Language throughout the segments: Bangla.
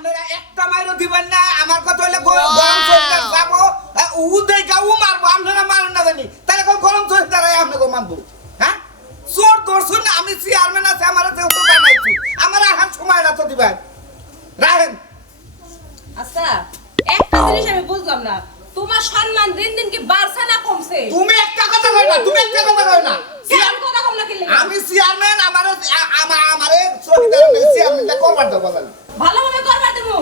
আপনারা একটা মাইরও দিবেন না আমার কথা হইলে গরম সরকার যাবো উদয় গাও মারবো আপনারা মারেন না জানি তাহলে গরম সরকার আপনাকে মানবো হ্যাঁ চোর দর্শন আমি চেয়ারম্যান আছে আমার যেহেতু বানাইছি আমার হাত সময় রাখতে দিবেন রাখেন আচ্ছা একটা জিনিস আমি বুঝলাম না তোমার সম্মান দিন দিন কি বাড়ছে না কমছে তুমি একটা কথা কই না তুমি একটা কথা কই না কেন কথা কম না কি লাগে? আমি চেয়ারম্যান আমারে সহিদার চেয়ারম্যানটা করবার দাও বলেন ভালোভাবে করবা দেবো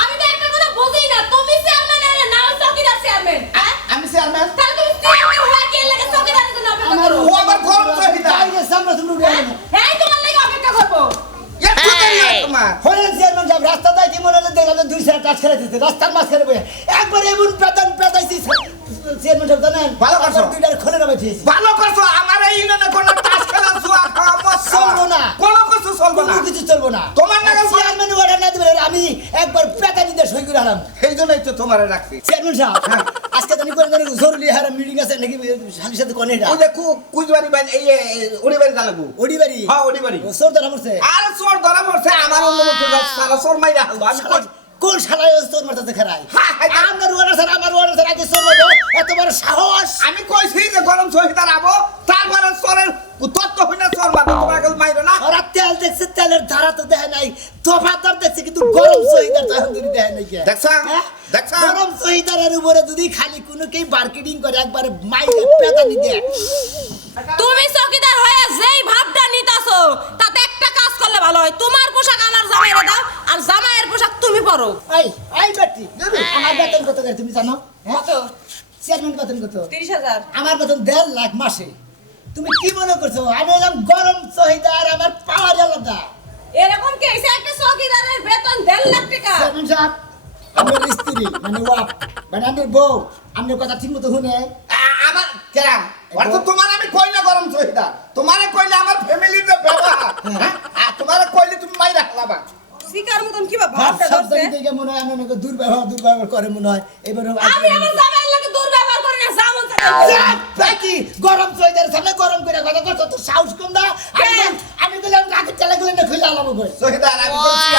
আমি তো একটা কথা বুঝি না তুমি চেয়ারম্যান আর না চৌকিদার চেয়ারম্যান হ্যাঁ আমি চেয়ারম্যান তাহলে তুমি চেয়ারম্যান হয়ে কি লাগে চৌকিদারের জন্য অপেক্ষা করো ও আমার গরম সহিদা আইগে সামনে তুমি উঠে আইনো হ্যাঁ তোমার লাগি অপেক্ষা করবো একটু দেরি হয় তোমার হলেন চেয়ারম্যান সাহেব রাস্তা দাই কি মনে হলো দেখলাম যে দুই সাইড টাচ খেলে দিতে রাস্তার মাঝখানে বসে একবার এমন পেতাইছি চেয়ারম্যান সাহেব জানেন ভালো করছো। দুইটার খোলে না বেঠিয়েছি ভালো করছো আমার এই ইউনিয়নে কোনো টাস খেলা জুয়া খাওয়া মদ খাওয়া চলবো না। কোনো কিছু চলবে না কোনো কিছু চলবো না তোমার নাগাল বলে- চেয়ারম্যান অর্ডার না দিবেন আমি একবার পেতানিতে সই করে আলাম সেই জন্যই তো তোমারে রাখছি চেয়ারম্যান সাহেব আজকে জানি করে জানি জরুরি হারা মিটিং আছে নাকি শালির সাথে কোনে এটা ওই যে কুচবাড়ি বাড়ি এই ওড়ি বাড়ি জানাবো ওডি বাড়ি হ্যাঁ ওড়ি বাড়ি ও সোর ধরা পড়ছে আর চোর ধরা পড়ছে আমার অনুমত সারা চোর মাইরা হালবো আমি কই- কোন শালায় সোর মারতে খারাই হ্যাঁ, হ্যাঁ, হ্যাঁ। আমার ওয়ার্ডার স্যার আমার ওয়ার্ডার স্যার আগে সোর মারবো এত বড় সাহস আমি কইছি যে গরম সহিদার আবো তারপরে চোরের তত্ত্ব হইনা চোর মারবো তোমার কাছে মাইরো না ওরা তেল দেখছে তেলের ধারা তো দেখে নাই তোফাদার দেখছে কিন্তু গরম সহিদার তখন যদি দেখে নাই কে দেখছা? হ্যাঁ? দেখছা? গরম সহিদারের উপরে যদি খালি কোনো কেউ মার্কেটিং করে একবারে মাইরে পেতানি দেয় তুমি চৌকিদার হয়ে যেই ভাবটা নিতাছো তাতে একটা কাজ করলে ভালো হয় তোমার পোশাক আমার জামাইরে দাও আর জামাইয়ের পোশাক তুমি পরো এই এই বেটি আমার বেতন কত দেয় তুমি জানো হ্যাঁ? কত চেয়ারম্যান বেতন কত 30,000 আমার বেতন 1.5 লাখ মাসে তুমি কি মনে করছো আমি হলাম গরম সহিদার আমার পাওয়ার আলাদা এরকম কেসে একটা চৌকিদারের বেতন 1.5 লাখ টাকা চেয়ারম্যান সাহেব আমার স্ত্রী মানে ওয়াপ মানে আমার বউ আপনার কথা ঠিক মতো শুনে আমার কেরা অর্থ তোমার আমি কইলে গরম সহিদার তোমারে কইলে আমার ফ্যামিলির যে ব্যবহার হ্যাঁ আর তোমারে কইলে তুমি মাইরা হালাবা শিকার মতন কি ভাবটা সব ধরছে জায়গায় দেখে মনে হয় আমি ওনাকে দুর্ব্যবহার করে মনে হয় এবার আমি আমার জামাইয়ের লাগে দুর্ব্যবহার করি না জামন কি গরম সহিদার সামনে গরম করে কথা করছো তো সাহস কম না আমি বললাম রাগে চালা গেলে না খুলে আলাম কই সহিদার আমি বলছি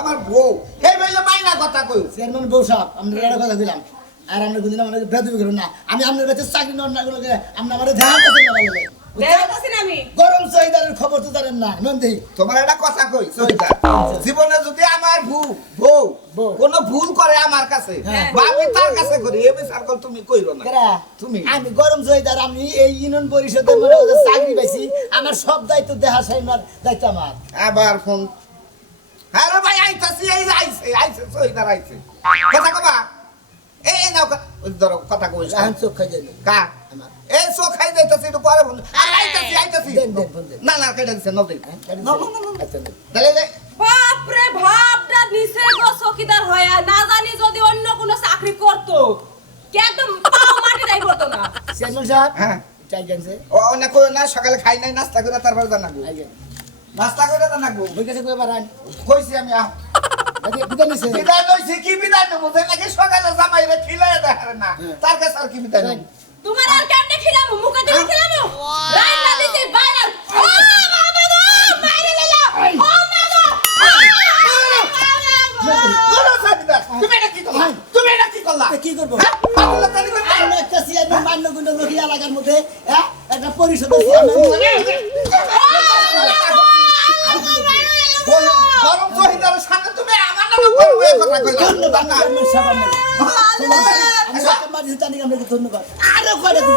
আমার বউ এই বইলে মাইনা কথা কই চেয়ারম্যান বউ সাহেব আমরা একটা কথা দিলাম আর আমরা বুঝলাম আমাকে বেদবি করুন না আমি আপনার কাছে চাকরি নন না গুলোকে আপনি আমার ধ্যান কাছে না ভালো লাগে দেখাতাছি না আমি গরম সহিদারের খবর তো জানেন না নন্দী তোমার একটা কথা কই সহিদার জীবনে যদি আমার বউ বউ। কোনো ভুল করে আমার কাছে হ্যাঁ। বা আমি তার কাছে করি এই বিচার কর তুমি কইরো না কেরা তুমি। আমি গরম সহিদার আমি এই ইউনিয়ন পরিষদে মনে হয় চাকরি পাইছি আমার সব দায়িত্ব দেখা সাইমার দায়িত্ব আমার আবার ফোন হ্যাঁ রে ভাই আইতাছি এই যে আইছে সহিদার আইছে কথা কবা এই নাও ওই ধরো কথা কইছ রাহান চোখ খাই যাবে কা আমার এই সো খাই যাইতাছি একটু পরে ফোন আইতাছি দেন দেন ফোন দেন না না কেটে দিছে নদী আচ্ছা দেন। তাহলে বাপ রে ভাবটা নিচে গো চৌকিদার হয়ে না জানি যদি অন্য কোনো চাকরি করতো কে একদম পাও মাটি নাই পড়তো না চেয়ারম্যান সাহেব হ্যাঁ চাই জানছে ও অনেক কই না সকালে খাই নাই নাস্তা করে তারপর জানাবো আইগেন নাস্তা করে জানাবো বই কাছে কই বারান কইছি আমি বিদায় নিছে বিদায় লইছি কি বিদায় নেবো যে নাকি সকালে জামাইরে খিলাই দেখারে না তার কাছে আর কি বিদায় নেবো তোমার আর কেমনে খিলামু মুখে দিলে খিলামু রাইট না দিছি বাইরে ও বাবা গো বাইরে লেলা ও মা গো বলো সাদিদা তুমি এটা কি করলা তুমি এটা কি করলা কি করবো হ্যাঁ? পাগলা তালি করতে? আমি একটা চেয়ারম্যান মান্য গুণ লোকি এলাকার মধ্যে হ্যাঁ একটা পরিষদ চেয়ারম্যান গরম সহিদার সামনে তুমি আমার নামে গরম হয়ে কথা কইলা ধন্যবাদ চেয়ারম্যান সাহেব আমি একটা মাঝে জানি আমরা ধন্যবাদ আরো কয়টা দিন